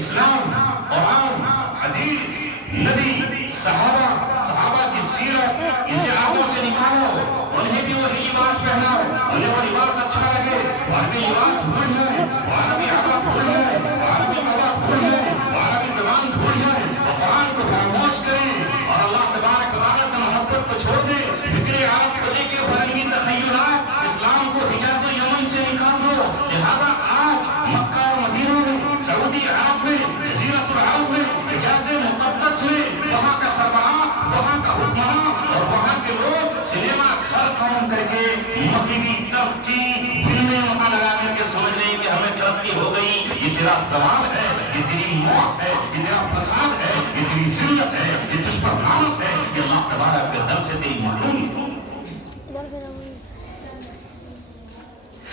اسلام، قرآن، حدیث، نبی، صحابہ کی سیرت، اسے آنکھوں سے نکالو، انہیں بھی وہی لباس پہناؤ، انہیں وہ لباس اچھا لگے، عربی لباس بھول جائے، عربی عرب بھول جائے، عربی طبع بھول جائے، عربی زبان بھول جائے، وہ قرآن کو فراموش کریں اور اللہ تبارک و تعالیٰ سے محبت کو چھوڑ دیں. فکر عرب کو لے کے فرنگی تخیلات، اسلام کو حجاز و یمن سے نکال دو. لہذا آج مکہ اور مدینہ میں، سعودی عرب میں، جزیرۃ العرب میں، حجاز مقدس میں، وہاں کا سربراہ، وہاں کا حکمراں اور وہاں کے لوگ سنیما گھر قائم کر کے مغربی طرز کی فلمیں وہاں لگا کر کے سمجھ رہے ہیں کہ ہمیں ترقی ہو گئی. یہ تیرا زوال ہے، یہ تیری موت ہے، یہ تیرا فساد ہے، یہ تیری ذلت ہے، یہ تجھ پر لعنت ہے، یہ اللہ تبارک کے در سے تیری محرومی ہے.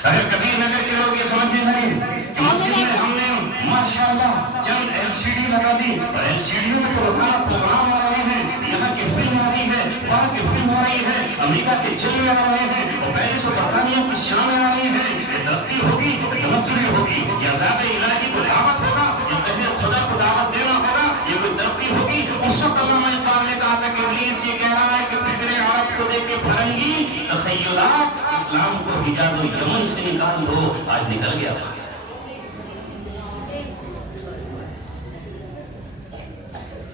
اگر کبیر نگر کے لوگ یہ سمجھنے لگے کہ مسجد میں ہم نے ماشاءاللہ چند LCD لگا دی اور LCD میں تو روزانہ پروگرام آ رہے ہیں، یہاں کی فلم آ رہی ہے، وہاں کی فلم آ رہی ہے، امریکہ کے جلوے آ رہے ہیں اور پیرس و برطانیہ کی شانیں آ رہی ہیں، یہ ترقی ہوگی، یہ تمسری ہوگی، یہ عذاب الہی کو دعوت ہوگا، یہ قہر خدا کو دعوت دینا ہوگا، یہ کوئی ترقی ہوگی. اس وقت علامہ اقبال نے کہا تھا کہ ابلیس یہ کہہ رہا ہے کہ فکر عرب کو دے کے فرنگی تخیلات، اسلام کو حجاز و یمن سے نکال دو. آج نکل گیا.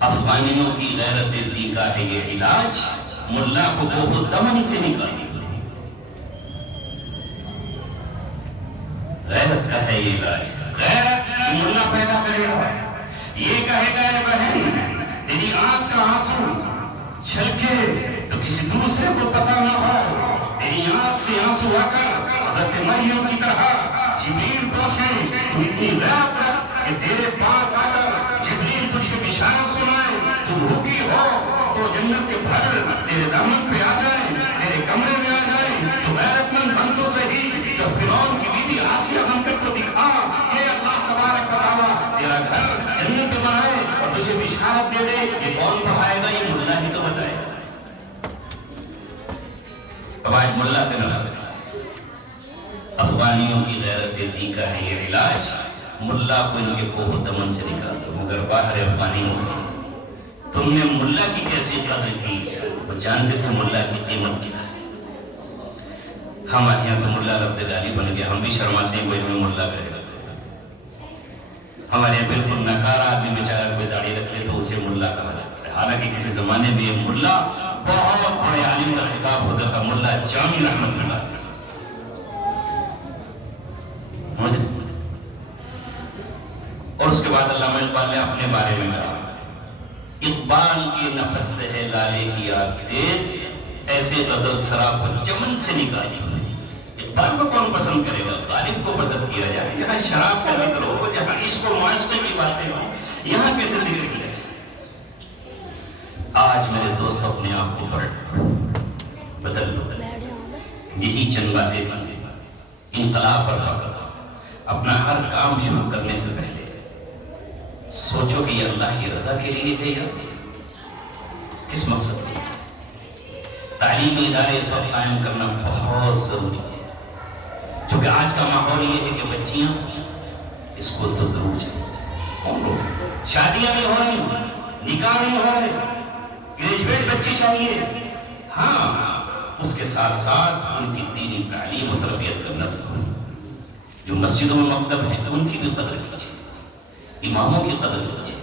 افغانیوں کی غیرت دی کا ہے یہ علاج، ملا کو وہ دمن سے نکال دو. غیرت کا ہے یہ علاج. غیرت ملا پیدا کرے گا، یہ کہے گا اے بہن تیری آنکھ کا آنسو چھلکے تو کسی دوسرے کو پتہ نہ ہو. تیری آنکھ سے آنسو آ کر حضرت مریم کی طرح جبریل پہنچے، تو اتنی غیرت رکھ کہ تیرے پاس آ کر جبریل تجھے بشارت سنائے. تو بھوکی ہو تو جنت کے پھل تیرے دامن پہ آ جائیں، تیرے کمرے میں آ جائیں. تو غیرت مند بن تو صحیح، تو فرعون کی بیوی آسیہ بن کر تو دکھا کہ اللہ تبارک و تعالیٰ تیرا گھر جنت میں بنائے اور تجھے بشارت دے دے. یہ کون پڑھائے گا؟ یہ ملا ہی تو بتائے. اب آج ملا سے نہ لگے. افغانیوں کی غیرت دی کا ہے یہ علاج، ملا کو ان کے کوہ دمن سے نکال دو. مگر باہر افغانیوں کی تم نے ملا کی کیسی قدر کی؟ وہ جانتے تھے ملا کی قیمت کیا ہے. ہمارے یہاں تو ملا لفظ گالی بن گیا، ہم بھی شرماتے ہیں کوئی ہمیں ملا کہے گا. ہمارے یہاں بالکل نکارا آدمی بیچارہ کوئی داڑھی رکھ لے تو اسے ملا کہا جاتا ہے. حالانکہ کسی زمانے میں یہ ملا بہت بڑے عالم کا خطاب ہوتا تھا، ملا جامی رحمت اللہ. اور اس کے بعد علامہ اقبال نے اپنے بارے میں کہا، اقبال کے نفس سے ہے لالے کی آگ تیز، ایسے غزل سراپ چمن سے نکالی. اقبال کو کون پسند کرے گا؟ غالب کو پسند کیا جائے. جہاں شراب کا ذکر ہو، جہاں عشق و معاشرے کی باتیں ہوں، یہاں کیسے ذکر کیا جائے؟ آج میرے دوست اپنے آپ کو بدل لو. یہی چند باتیں تھیں. انقلاب برپا کرو. اپنا ہر کام شروع کرنے سے پہلے سوچو کہ یہ اللہ کی رضا کے لیے ہے یا کس مقصد کے لیے. تعلیمی ادارے اس وقت قائم کرنا بہت ضروری ہے، کیونکہ آج کا ماحول یہ ہے کہ بچیاں اسکول تو ضرور جائیں. شادیاں نہیں ہو رہی، نکاح نہیں ہو رہے، گریجویٹ بچی چاہیے. ہاں، اس کے ساتھ ساتھ ان کی دینی تعلیم و تربیت کرنا ضروری. جو مسجدوں میں مکتب ہیں ان کی بھی قدر کیجیے، اماموں کی قدر کیجیے.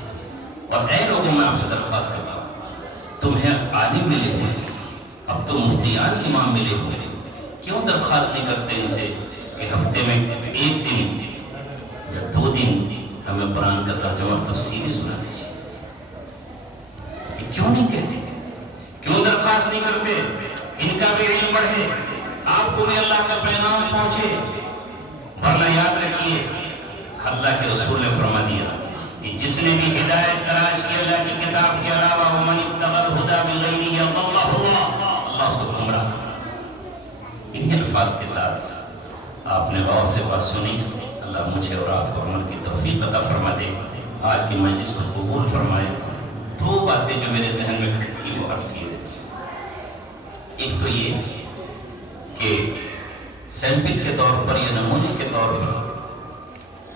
اور اے لوگوں میں آپ سے درخواست کرتا ہوں، تمہیں عالم ملے ہوئے، اب تو مفتیان امام ملے ہوئے، کیوں درخواست نہیں کرتے ان سے کہ ہفتے میں ایک دن یا 2 دن ہمیں قرآن کا ترجمہ تفسیر سنا دیجیے؟ یہ کیوں نہیں کہتے؟ کیوں درخواست نہیں کرتے؟ ان کا بھی علم بڑھے، آپ کو بھی اللہ کا پیغام پہنچے. ورنہ یاد رکھیے، اللہ کے رسول نے فرما دیا کہ جس نے بھی ہدایت تلاش کی اللہ کی کتاب کے علاوہ، ومن ابتغى الهدى بغیرہ یضلہ اللہ اس کو گمراہ. ان الفاظ کے ساتھ آپ نے غور سے بات سنی. اللہ مجھے اور آپ کو عمل کی توفیق عطا فرما دے. آج کی مجلس کو قبول فرمائے. 2 باتیں جو میرے ذہن میں کھٹی وہ عرض کی. ایک تو یہ کہ سیمپل کے طور پر یا نمونے کے طور پر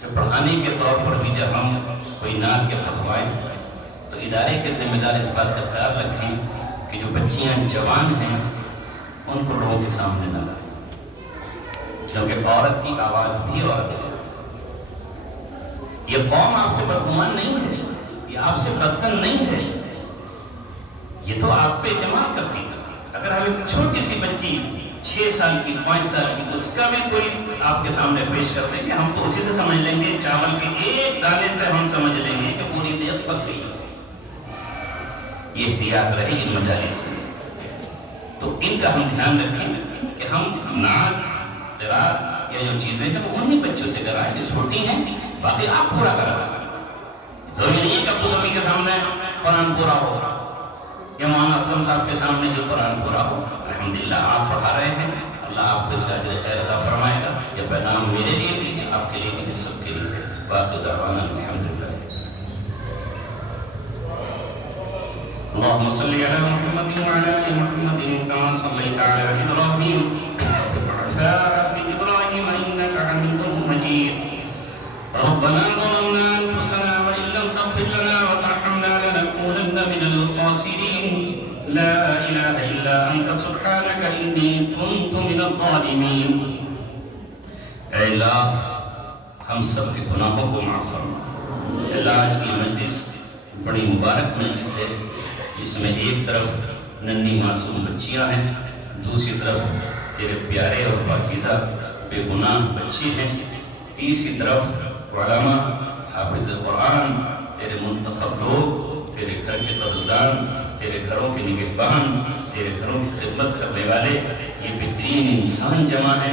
کہ پڑھانے کے طور پر بھی جب ہم کوئی نعت کے پڑھوائیں تو ادارے کے ذمہ دار اس بات کا خیال رکھیں کہ جو بچیاں جوان ہیں ان کو لوگوں کے سامنے نہ لائیں، کیونکہ عورت کی آواز بھی عورت ہے۔ یہ قوم آپ سے بدگمان نہیں ہے، یہ آپ سے بدتن نہیں ہے، یہ تو آپ پہ اعتماد کرتی ہے۔ اگر ہم ایک چھوٹی سی بچی 6 سال کی 5 سال کی اس کا بھی کوئی آپ کے سامنے پیش کر دیں گے، ہم تو اسی سے سمجھ لیں گے، چاول کے ایک دانے سے ہم سمجھ لیں گے کہ پوری دیر پک گئی۔ یہ احتیاط رہے ان مجالس میں، تو ان کا ہم دھیان رکھیں کہ ہم نعت قرات یا جو چیزیں ہیں وہ انہیں بچوں سے کرائیں جو چھوٹی ہیں، باقی آپ پورا کرائیں۔ ضروری نہیں ہے کہ ابو سمی کے سامنے قرآن پورا ہو یا مولانا اسلم صاحب کے سامنے جو قرآن پورا ہو۔ الحمدللہ آپ پڑھا رہے ہیں، اللہ آپ کو اس کا اجر خیر عطا فرمائے گا۔ یہ پیغام میرے لیے بھی ہے، آپ کے لیے بھی ہے، سب کے لیے ہے۔ باقی دعوانا الحمدللہ۔ اللهم صل على محمد وعلى ال محمد كما صليت على ابراهيم وعلى ال ابراهيم انك حميد مجيد. ربنا ظلمنا انفسنا وان لم تغفر لنا وترحمنا لنكونن من الخاسرين. لا اله الا انت سبحانك اني كنت من الظالمين. اے اللہ ہم سب کے گناہوں کو معاف فرما۔ اللہ آج کی مجلس بڑی مبارک مجلس ہے، جس میں ایک طرف ننھی معصوم بچیاں ہیں، دوسری طرف تیرے پیارے اور پاکیزہ بے گناہ بچے ہیں، تیسری طرف علماء حافظ قرآن، تیرے منتخب لوگ، تیرے گھر کے قدردان، تیرے گھروں کے نگہبان، تیرے گھروں کی خدمت کرنے والے یہ بہترین انسان جمع ہے۔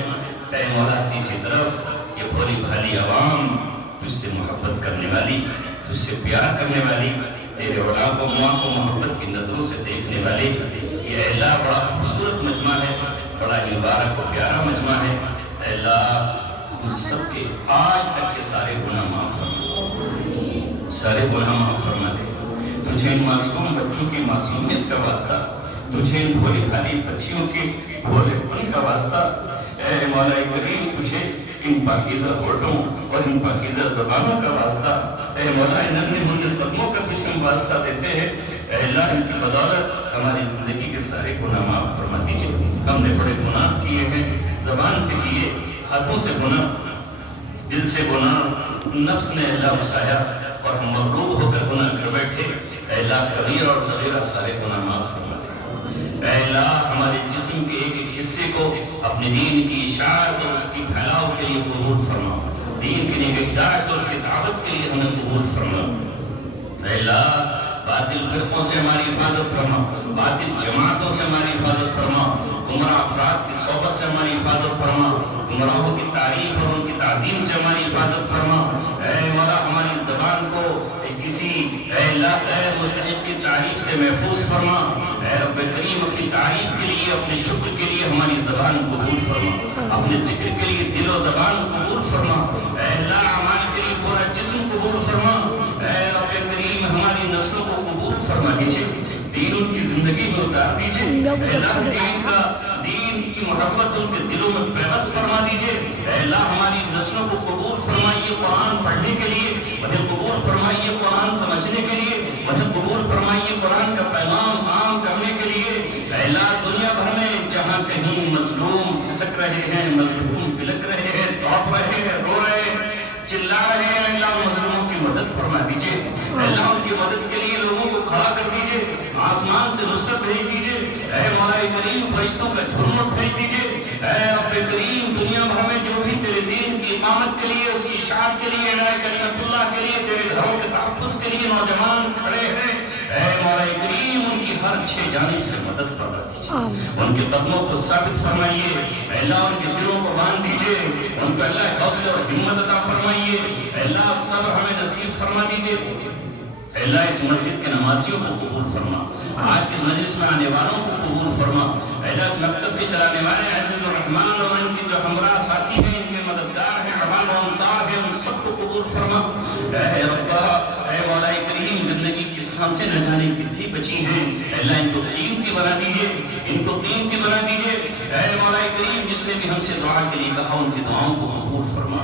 اے مولا تیسری طرف یہ بھولی بھالی عوام، تجھ سے محبت کرنے والی، تجھ سے پیار کرنے والی، تیرے اولاد کو ماں کو محبت کی نظروں سے دیکھنے والے، یہ اللہ بڑا خوبصورت مجمع ہے، بڑا ہی مبارک و پیارا مجمع ہے۔ اے اللہ ہم سب کے آج تک کے سارے گناہ معاف فرما، سارے گناہ معاف فرما دے۔ تجھے ان معصوم بچوں کی معصومیت کا واسطہ، تجھے ان بھولی بھالی بچیوں کے بھولے پن کا واسطہ، اے مولا کریم تجھے ان پاکیزہ ہوٹوں اور ان پاکیزہ زبانوں کا واسطہ، اے مولا ان ننھے منھے قدموں کا تجھے واسطہ دیتے ہیں۔ اے اللہ ان کی بدولت ہماری زندگی کے سارے گناہ معاف فرما دیجیے۔ ہم نے بڑے گناہ کیے ہیں، زبان سے کیے، ہاتھوں سے گناہ، دل سے گناہ، نفس نے اللہ بسایا اور ہم مغلوب ہو کر گناہ کر بیٹھے۔ اے اللہ کبیرہ اور صغیرہ سارے گناہ معاف فرما دے۔ اے اللہ ہمارے جسم کے ایک ایک حصے کو اپنے دین کی اشاعت اور اس کی پھیلاؤ کے لیے قبول فرما، دین کے لیے ہدایت اور اس کی دعوت کے لیے ہمیں قبول فرما۔ اے اللہ باطل فرقوں سے ہماری حفاظت فرما، باطل جماعتوں سے ہماری حفاظت فرما، گمراہ افراد کی صحبت سے ہماری حفاظت فرما، گمراہوں کی تعریف اور ان کی تعظیم سے ہماری حفاظت فرما۔ اے مولا ہماری زبان کو کسی اے اللہ غیر مستحق کی تعریف سے محفوظ فرما۔ اے رب کریم اپنی تعریف کے لیے، اپنے شکر کے لیے ہماری زبان قبول فرما، اپنے ذکر کے لیے دل و زبان قبول فرما۔ اے اللہ اعمال کے لیے پورا جسم قبول فرما۔ اے رب کریم ہماری نسلوں کو قبول فرما دیجیے، دین ان کی زندگی میں اتار دیجیے۔ اے اللہ دین کی محبت ان کے دلوں میں پیوست فرما دیجیے۔ اے اللہ ہماری نسلوں کو قبول فرمائیے قرآن پڑھنے کے لیے، انہیں قبول فرمائیے قرآن سمجھنے کے لیے، انہیں قبول فرمائیے قرآن کا پیغام عام کرنے کے لیے۔ اے اللہ دنیا بھر میں جہاں کہیں مظلوم سسک رہے ہیں، مظلوم بلک رہے ہیں، تڑپ رہے ہیں، رو رہے ہیں، چلا رہے ہیں، اللہ مظلوموں کی مدد فرما دیجیے۔ اللہ ان کی مدد کے لیے لوگوں کو کھڑا کر دیجیے، آسمان سے نصرت بھیج دیجیے۔ اے مولا کریم فرشتوں کا جھرمٹ بھیج دیجیے۔ اے رب کریم دنیا بھر میں جو بھی تیرے دین کی اقامت کے لیے، اس کی اشاعت کے لیے، اعلاء کلمت اللہ کے لیے، تیرے گھروں کے تحفظ کے لیے نوجوان کھڑے ہیں، اے مولا کریم ان کی ہر 6 جانب سے مدد فرما دیجیے، ان کے قدموں کو ثابت فرمائیے۔ اے اللہ ان کے دلوں کو باندھ دیجیے، ان کو اللہ حوصلہ اور ہمت عطا فرمائیے۔ اے اللہ صبر ہمیں نصیب فرما دیجیے۔ اے اللہ اس مسجد کے نمازیوں کو قبول فرما، آج کی مجلس میں آنے والوں کو قبول فرما۔ اے اللہ اس مکتب کے چلانے والے عزیز الرحمان اور ان کے جو ہمراہ ساتھی ہیں، ان کے مددگار ہیں، احباب و انصار ہیں، ان سب کو قبول فرما۔ اے رب اے مولا کریم زندگی کی سانسیں نہ جانے کتنی بچی ہیں، اے اللہ ان کو قیمتی بنا دیجیے، ان کو قیمتی بنا دیجیے۔ اے مولا کریم جس نے بھی ہم سے دعا کے لیے کہا ان کی دعاؤں کو قبول فرما۔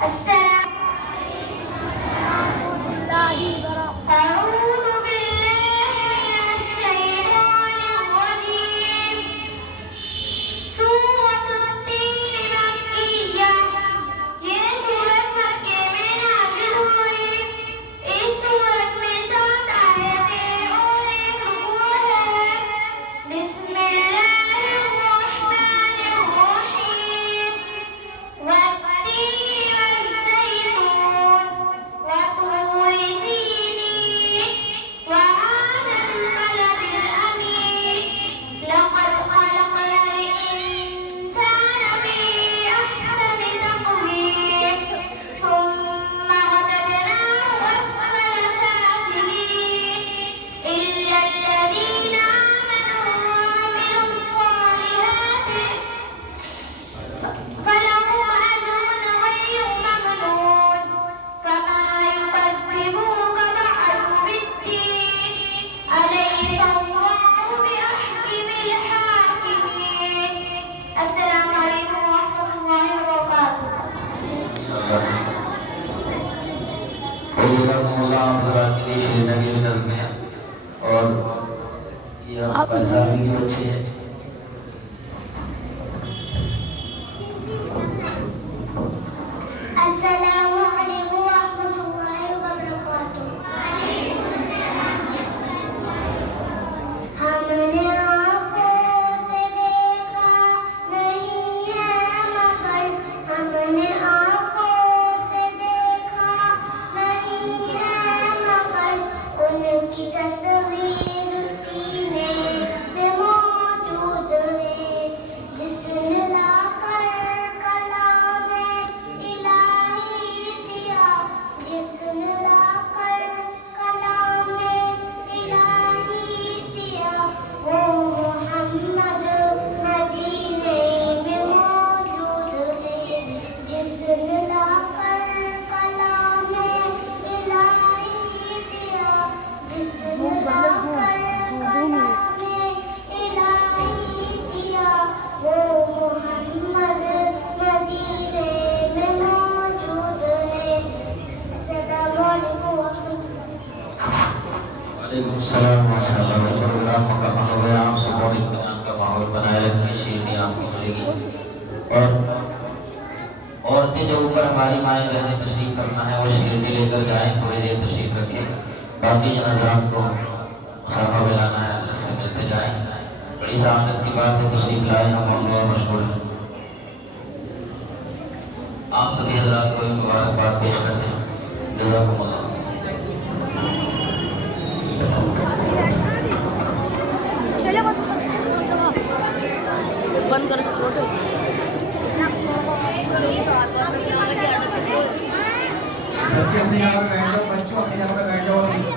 السلام أعوذ بالله من الشيطان الرجيم سورة التين مكية یہ سورت مکے میں نازل ہوئی اس سورت میں 7 آیتیں اور 1 رکوع ہے بسم اللہ الرحمن الرحیم والتين والزيتون وطور سينين وهذا البلد الأمين لقد خلقنا الإنسان في أحسن تقويم ثم رددناه أسفل سافلين إلا الذين آمنوا وعملوا الصالحات فلهم أجر غير ممنون كما يكذبوك بعد بالدين أليس الله بأحكم الحاكمين السلام عليكم ورحمة الله وبركاته اللہ حضرات کے لیے شیر نگی بھی نظمیں ہیں اور یہ پیسابی کی بچے ہیں السلام عليكم ورحمة الله وبركاته ہم نے آنکھوں سے دیکھا نہیں ہے مگر ہم نے آنکھوں سے دیکھا نہیں ہے مگر ان کی تصویر سینے میں موجود ہے جس نے لا کر کلام الہی دیا جس نے لا کر کلام الہی دیا وہ محمد مدینے میں موجود ہے جس نے لا کر کلام الہی دیا جس نے لا کر کلام الہی دیا وہ محمد مدینے میں موجود ہے السلام علیکم ورحمۃ اللہ وعلیکم السلام ورحمۃ اللہ وبرکاتہ پروگرام مکمل ہو گیا آپ سب اور اطمینان کا ماحول بنائے رکھیں شیرنی آپ کو ملے گی اور عورتیں جو اوپر ہماری مائیں بہنیں تشریف کرنا ہے وہ شیرنی لے کر جائیں تھوڑی دیر تشریف رکھیں باقی جن حضرات کو مسافہ ملانا ہے حضرت سے ملتے جائیں بڑی سعادت کی بات ہے تشریف لائے ہم اور مشغول ہیں آپ سبھی حضرات کو ایک مبارکباد پیش کرتے ہیں جزاکم اللہ بند کر چھوٹے بچے اپنی جگہ پہ بیٹھو بچوں اپنی جگہ پہ بیٹھو